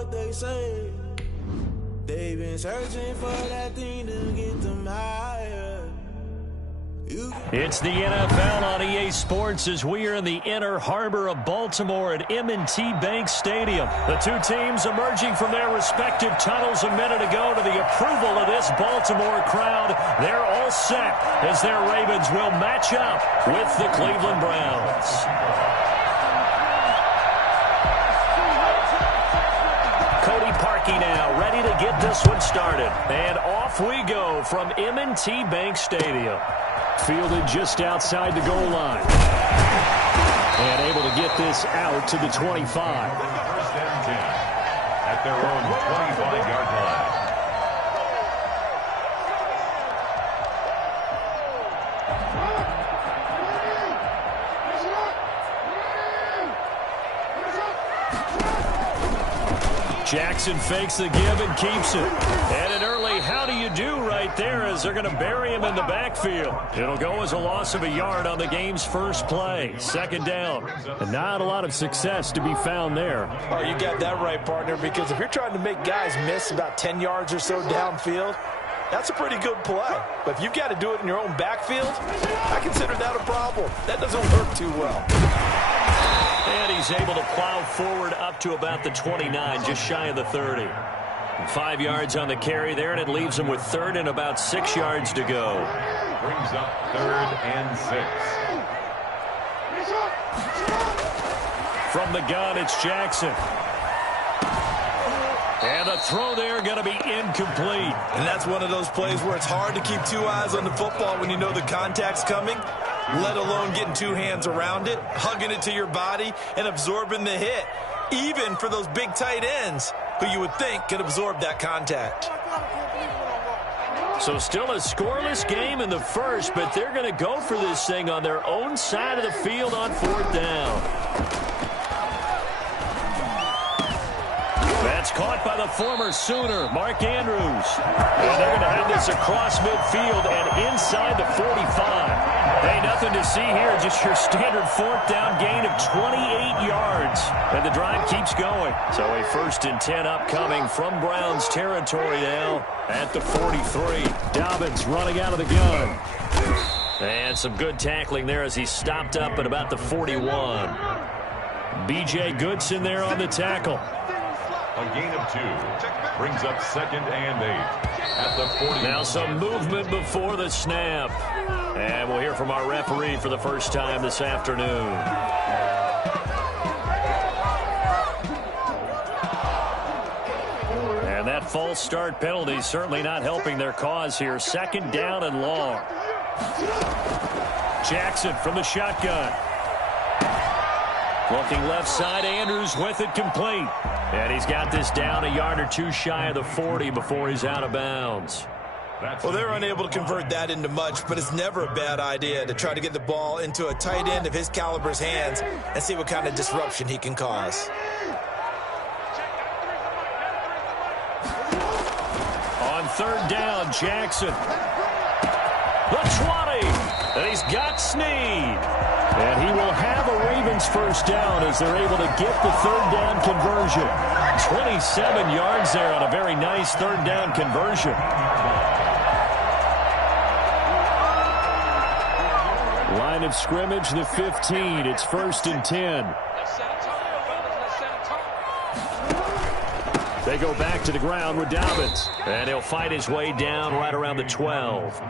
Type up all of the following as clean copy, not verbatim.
what they say. They've been searching for that thing to get them higher. It's the NFL on EA Sports as we are in the inner harbor of Baltimore at M&T Bank Stadium. The two teams emerging from their respective tunnels a minute ago to the approval of this Baltimore crowd. They're all set as their Ravens will match up with the Cleveland Browns. Cody Parkey now ready to get this one started. And off we go from M&T Bank Stadium. Fielded just outside the goal line. And able to get this out to the 25. First and 10 at their own 25-yard line. Jackson fakes the give and keeps it. And an early how do you do right there as they're going to bury him in the backfield. It'll go as a loss of a yard on the game's first play. Second down. And not a lot of success to be found there. Oh, you got that right, partner, because if you're trying to make guys miss about 10 yards or so downfield, that's a pretty good play. But if you've got to do it in your own backfield, I consider that a problem. That doesn't work too well. And he's able to plow forward up to about the 29, just shy of the 30. 5 yards on the carry there, and it leaves him with third and about 6 yards to go. Brings up 3rd and 6. From the gun, it's Jackson. And the throw there going to be incomplete. And that's one of those plays where it's hard to keep two eyes on the football when you know the contact's coming, let alone getting two hands around it, hugging it to your body, and absorbing the hit, even for those big tight ends who you would think could absorb that contact. So still a scoreless game in the first, but they're going to go for this thing on their own side of the field on 4th down. That's caught by the former Sooner, Mark Andrews. And they're going to have this across midfield and inside the 45. Hey, nothing to see here, just your standard 4th down gain of 28 yards. And the drive keeps going. So a 1st and 10 upcoming from Browns territory now at the 43. Dobbins running out of the gun. And some good tackling there as he stopped up at about the 41. B.J. Goodson there on the tackle. A gain of 2. Brings up 2nd and 8 at the 40. Now some movement before the snap. And we'll hear from our referee for the first time this afternoon. And that false start penalty certainly not helping their cause here. 2nd down and long. Jackson from the shotgun. Looking left side, Andrews with it complete. And he's got this down a yard or two shy of the 40 before he's out of bounds. Well, they're unable to convert that into much, but it's never a bad idea to try to get the ball into a tight end of his caliber's hands and see what kind of disruption he can cause. On 3rd down, Jackson. The 20. And he's got Snead. And he will have a Ravens first down as they're able to get the 3rd down conversion. 27 yards there on a very nice 3rd down conversion. Line of scrimmage, the 15. It's 1st and 10. They go back to the ground with Dobbins. And he'll fight his way down right around the 12.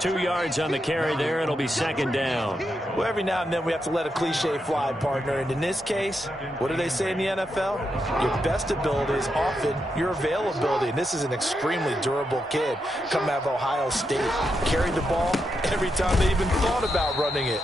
2 yards on the carry there. It'll be 2nd down. Well, every now and then we have to let a cliche fly, partner. And in this case, what do they say in the NFL? Your best ability is often your availability. And this is an extremely durable kid coming out of Ohio State. Carried the ball every time they even thought about running it.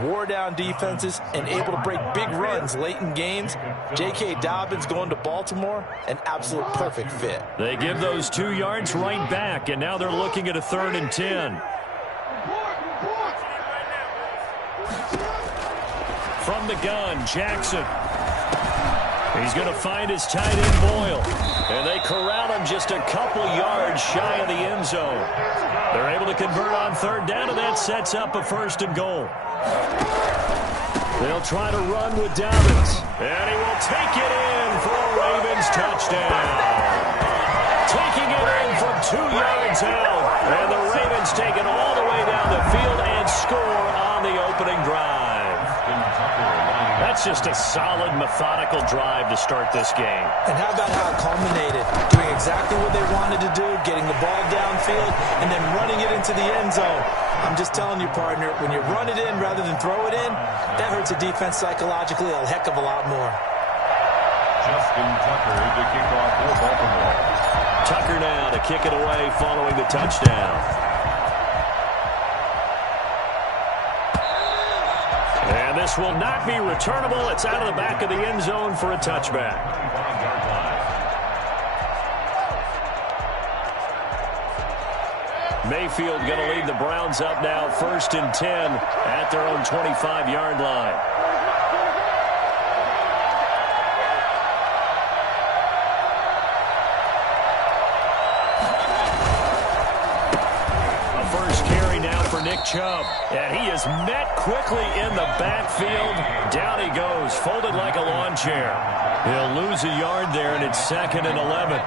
Wore down defenses and able to break big runs late in games. J.K. Dobbins going to Baltimore, an absolute perfect fit. They give those 2 yards right back, and now they're looking at a 3rd and 10. From the gun, Jackson. He's going to find his tight end, Boyle. And they corral him just a couple yards shy of the end zone. They're able to convert on 3rd down, and that sets up a 1st and goal. They'll try to run with Dobbins. And he will take it in for a Ravens touchdown. Taking it in from 2 yards out. And the Ravens take it all the way down the field and score on the opening drive. That's just a solid, methodical drive to start this game. And how about how it culminated? Doing exactly what they wanted to do, getting the ball downfield, and then running it into the end zone. I'm just telling you, partner, when you run it in rather than throw it in, that hurts a defense psychologically a heck of a lot more. Justin Tucker to kick off for Baltimore. Tucker now to kick it away following the touchdown. And this will not be returnable. It's out of the back of the end zone for a touchback. Mayfield going to lead the Browns up now, 1st and 10 at their own 25-yard line. Nick Chubb, and he is met quickly in the backfield. Down he goes, folded like a lawn chair. He'll lose a yard there, and it's 2nd and 11.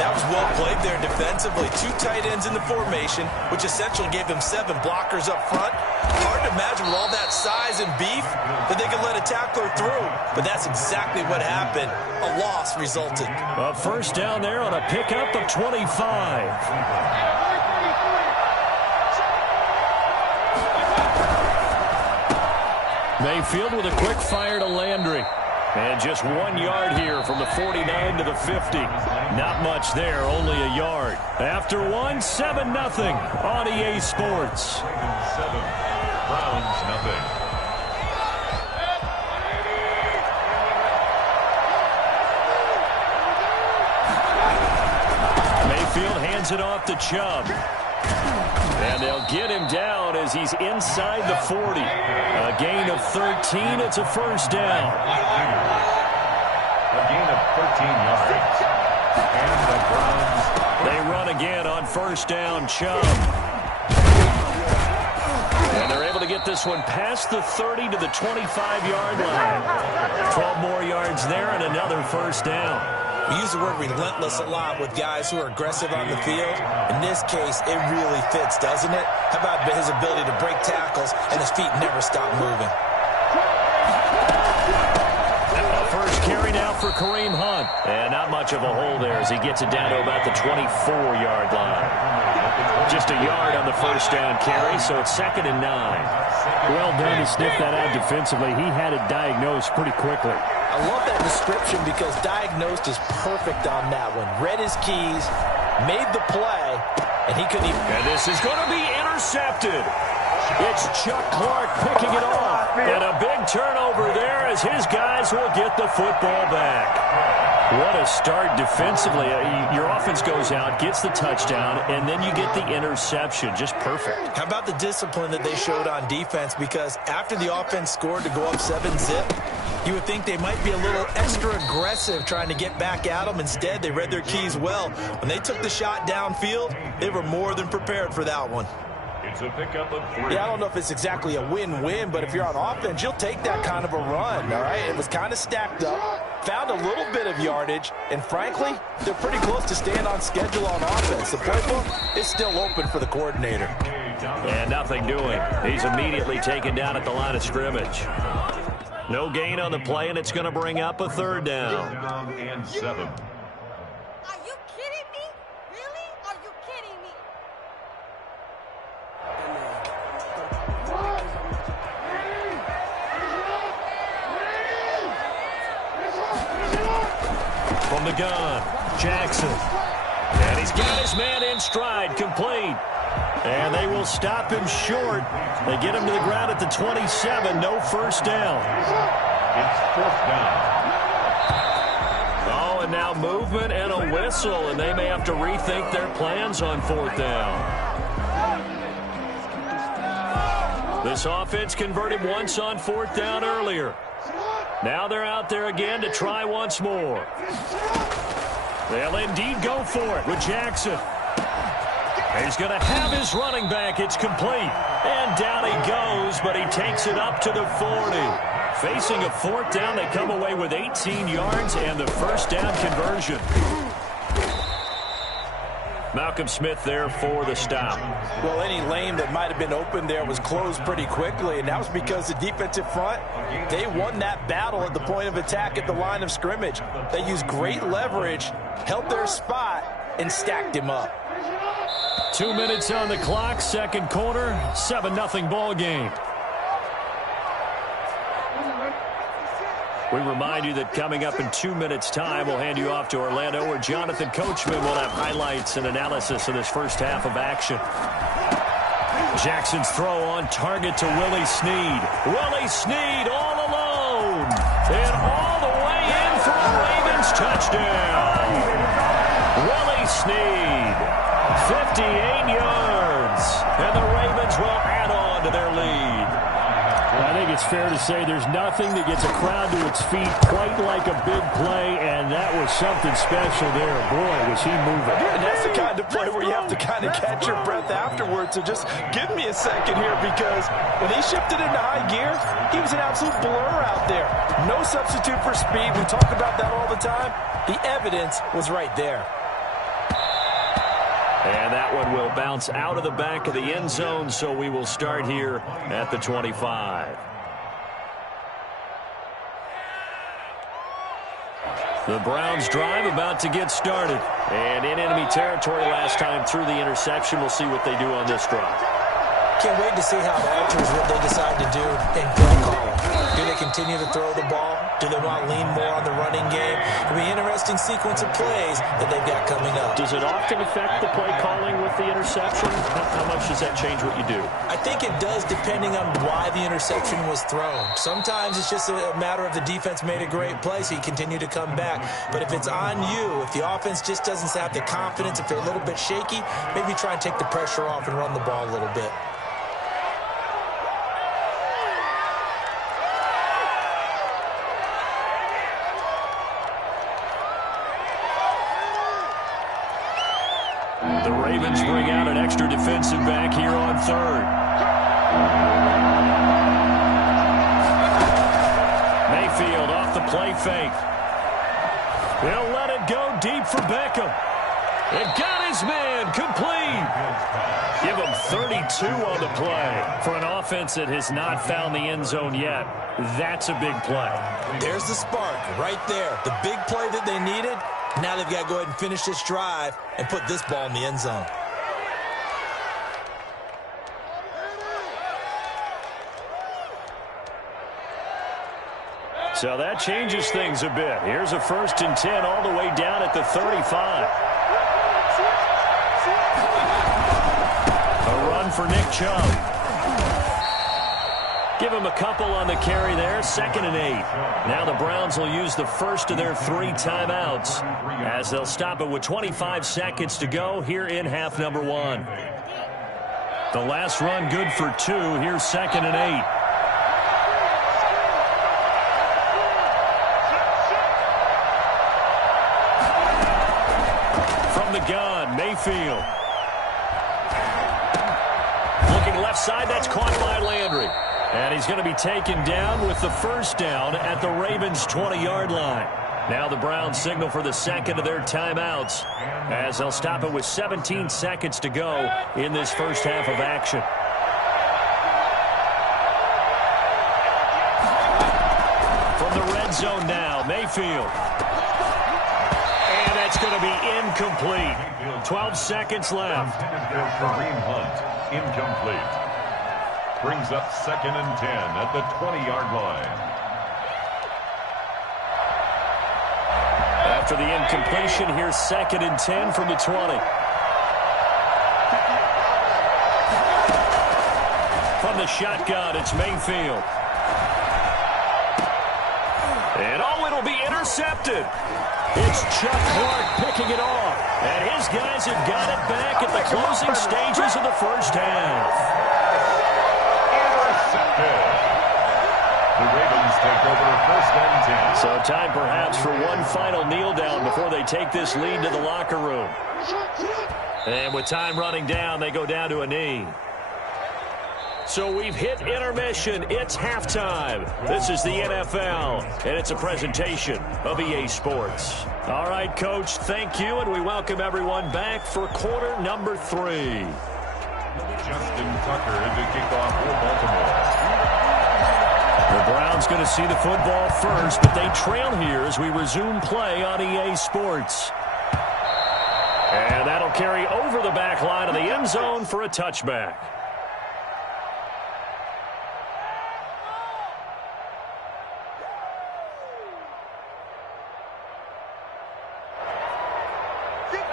That was well played there defensively. 2 tight ends in the formation, which essentially gave them 7 blockers up front. Hard to imagine with all that size and beef that they could let a tackler through, but that's exactly what happened. A loss resulted. A first down there on a pickup of 25. Mayfield with a quick fire to Landry. And just 1 yard here from the 49 to the 50. Not much there, only a yard. After 1, 7-0 on EA Sports. 7, Browns nothing. Mayfield hands it off to Chubb. And they'll get him down as he's inside the 40. A gain of 13. It's a first down. A gain of 13 yards. And the Browns. They run again on first down. Chubb. And they're able to get this one past the 30 to the 25-yard line. 12 more yards there and another first down. We use the word relentless a lot with guys who are aggressive on the field. In this case, it really fits, doesn't it? How about his ability to break tackles and his feet never stop moving? A first carry now for Kareem Hunt. And not much of a hole there as he gets it down to about the 24-yard line. Just a yard on the first down carry, so it's 2nd and 9. Well done to sniff that out defensively. He had it diagnosed pretty quickly. I love that description because diagnosed is perfect on that one. Read his keys, made the play, and he couldn't even... And this is going to be intercepted. It's Chuck Clark picking it off. And a big turnover there as his guys will get the football back. What a start defensively. Your offense goes out, gets the touchdown, and then you get the interception. Just perfect. How about the discipline that they showed on defense? Because after the offense scored to go up 7-zip, you would think they might be a little extra aggressive trying to get back at them. Instead, they read their keys well. When they took the shot downfield, they were more than prepared for that one. It's a pickup of 3. Yeah, I don't know if it's exactly a win-win, but if you're on offense, you'll take that kind of a run, all right? It was kind of stacked up, found a little bit of yardage, and frankly, they're pretty close to staying on schedule on offense. The playbook is still open for the coordinator. And nothing doing. He's immediately taken down at the line of scrimmage. No gain on the play, and it's going to bring up a 3rd down. And 7. Are you kidding me? Really? Are you kidding me? From the gun, Jackson. And he's got his man in stride, complete. And they will stop him short. They get him to the ground at the 27, no first down. It's 4th down. Oh, and now movement and a whistle, and they may have to rethink their plans on 4th down. This offense converted once on 4th down earlier. Now they're out there again to try once more. They'll indeed go for it with Jackson. He's going to have his running back. It's complete. And down he goes, but he takes it up to the 40. Facing a fourth down, they come away with 18 yards and the first down conversion. Malcolm Smith there for the stop. Well, any lane that might have been open there was closed pretty quickly, and that was because the defensive front, they won that battle at the point of attack at the line of scrimmage. They used great leverage, held their spot, and stacked him up. 2 minutes on the clock, second quarter, 7-0 ball game. We remind you that coming up in 2 minutes' time, we'll hand you off to Orlando, where Jonathan Coachman will have highlights and analysis of this first half of action. Jackson's throw on target to Willie Snead. Willie Snead all alone. And all the way in for a Ravens touchdown. Willie Snead, 58 yards. And the Ravens will add on to their lead. I think it's fair to say there's nothing that gets a crowd to its feet quite like a big play, and that was something special there. Boy, was he moving. And that's the kind of play where you have to kind of catch your breath afterwards. So just give me a second here, because when he shifted into high gear, he was an absolute blur out there. No substitute for speed. We talk about that all the time. The evidence was right there. And that one will bounce out of the back of the end zone, so we will start here at the 25. The Browns drive about to get started. And in enemy territory last time through the interception. We'll see what they do on this drive. Can't wait to see how it alters what they decide to do in play calling. Do they continue to throw the ball? Do they want to lean more on the running game? It'll be an interesting sequence of plays that they've got coming up. Does it often affect the play calling with the interception? How much does that change what you do? I think it does, depending on why the interception was thrown. Sometimes it's just a matter of the defense made a great play, so you continue to come back. But if it's on you, if the offense just doesn't have the confidence, if they're a little bit shaky, maybe try and take the pressure off and run the ball a little bit. The Ravens bring out an extra defensive back here on third. Mayfield off the play fake. He'll let it go deep for Beckham. It got his man complete. Give him 32 on the play. For an offense that has not found the end zone yet, that's a big play. There's the spark right there. The big play that they needed. Now they've got to go ahead and finish this drive and put this ball in the end zone. So that changes things a bit. Here's a 1st and 10 all the way down at the 35. A run for Nick Chubb. Give him a couple on the carry there. 2nd and 8. Now the Browns will use the first of their 3 timeouts as they'll stop it with 25 seconds to go here in half number 1. The last run good for 2. Here's 2nd and 8. From the gun, Mayfield. Looking left side, that's caught by Landry. And he's going to be taken down with the first down at the Ravens' 20-yard line. Now the Browns signal for the second of their timeouts as they'll stop it with 17 seconds to go in this first half of action. From the red zone now, Mayfield. And that's going to be incomplete. 12 seconds left. Kareem Hunt, incomplete. Brings up 2nd and 10 at the 20-yard line. After the incompletion, here's 2nd and 10 from the 20. From the shotgun, it's Mayfield. And it'll be intercepted. It's Chuck Clark picking it off. And his guys have got it back at the closing stages of the first half. The Ravens take over 1st and 10. So time perhaps for one final kneel down before they take this lead to the locker room. And with time running down, they go down to a knee. So we've hit intermission. It's halftime. This is the NFL, and it's a presentation of EA Sports. All right, Coach, thank you, and we welcome everyone back for quarter number 3. Justin Tucker to kick off for Baltimore. The Browns going to see the football first, but they trail here as we resume play on EA Sports. And that'll carry over the back line of the end zone for a touchback.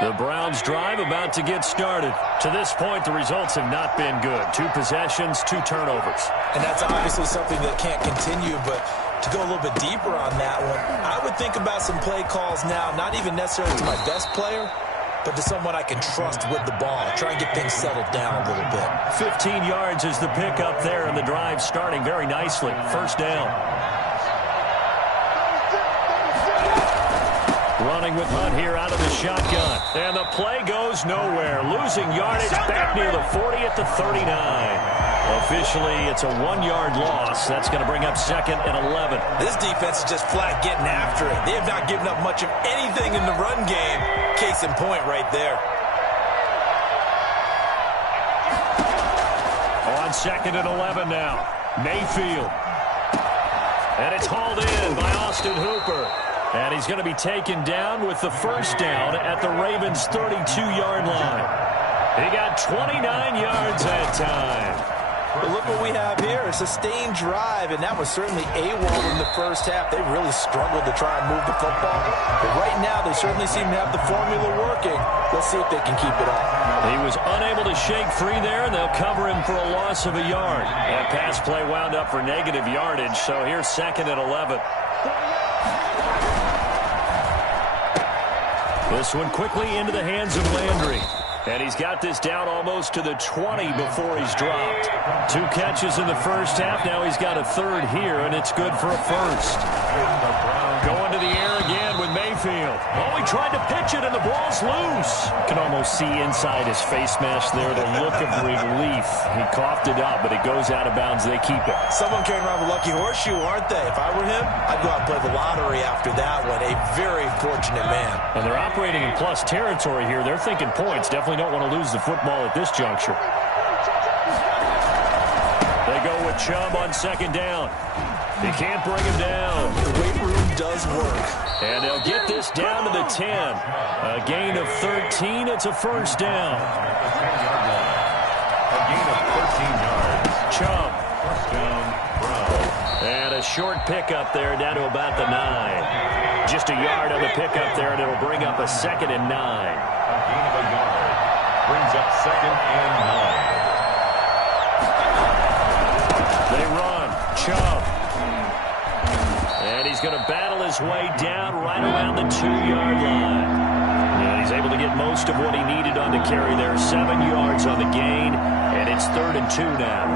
The Browns drive about to get started. To this point, the results have not been good. 2 possessions, 2 turnovers. And that's obviously something that can't continue, but to go a little bit deeper on that one, I would think about some play calls now, not even necessarily to my best player, but to someone I can trust with the ball. Try and get things settled down a little bit. 15 yards is the pickup there, and the drive starting very nicely. First down. Running with Hunt here out of the shotgun. And the play goes nowhere. Losing yardage back near the 40 at the 39. Officially, it's a 1-yard loss. That's going to bring up 2nd and 11. This defense is just flat getting after it. They have not given up much of anything in the run game. Case in point right there. On 2nd and 11 now. Mayfield. And it's hauled in by Austin Hooper. And he's going to be taken down with the first down at the Ravens' 32-yard line. He got 29 yards that time. Well, look what we have here, a sustained drive, and that was certainly AWOL in the first half. They really struggled to try and move the football. But right now, they certainly seem to have the formula working. Let's see if they can keep it up. He was unable to shake free there, and they'll cover him for a loss of a yard. That pass play wound up for negative yardage, so here's 2nd and 11. This one quickly into the hands of Landry. And he's got this down almost to the 20 before he's dropped. 2 catches in the first half. Now he's got a 3rd here, and it's good for a first. Going to the air again with Mayfield. Oh, he tried to pitch it, and the ball's loose. You can almost see inside his face mask there the look of relief. He coughed it up, but it goes out of bounds. They keep it. Someone carrying around the lucky horseshoe, aren't they? If I were him, I'd go out and play the lottery after that one. A very fortunate man. And they're operating in plus territory here. They're thinking points. Definitely don't want to lose the football at this juncture. They go with Chubb on 2nd down. They can't bring him down. The weight room does work. And they'll get this down to the 10. A gain of 13. It's a first down. A gain of 13 yards. Chubb. First down, Brown. And a short pickup there down to about the 9. Just a yard on the pickup there, and it'll bring up a 2nd and 9. A gain of a yard. Brings up 2nd and 9. They run. Chubb. And he's going to battle his way down right around the 2-yard line. And he's able to get most of what he needed on the carry there. 7 yards on the gain, and it's 3rd and 2 now.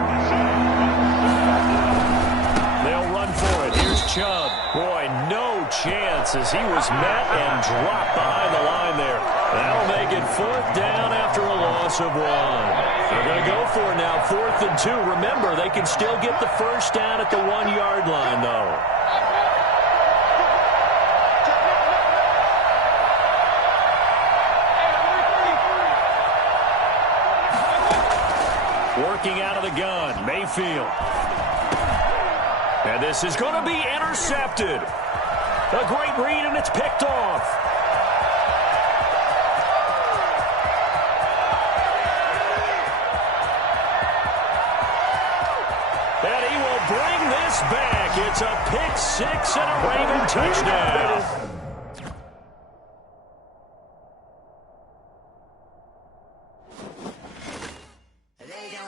They'll run for it. Here's Chubb. Boy, no chance as he was met and dropped behind the line there. That'll make it 4th down after a loss of 1. They're going to go for it now, 4th and 2. Remember, they can still get the first down at the 1-yard line, though. Working out of the gun, Mayfield. And this is going to be intercepted. A great read, and it's picked off. And he will bring this back. It's a pick 6 and a Raven touchdown.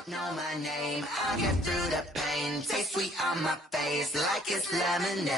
Know my name, I'll get through the pain. Taste sweet on my face like it's lemonade.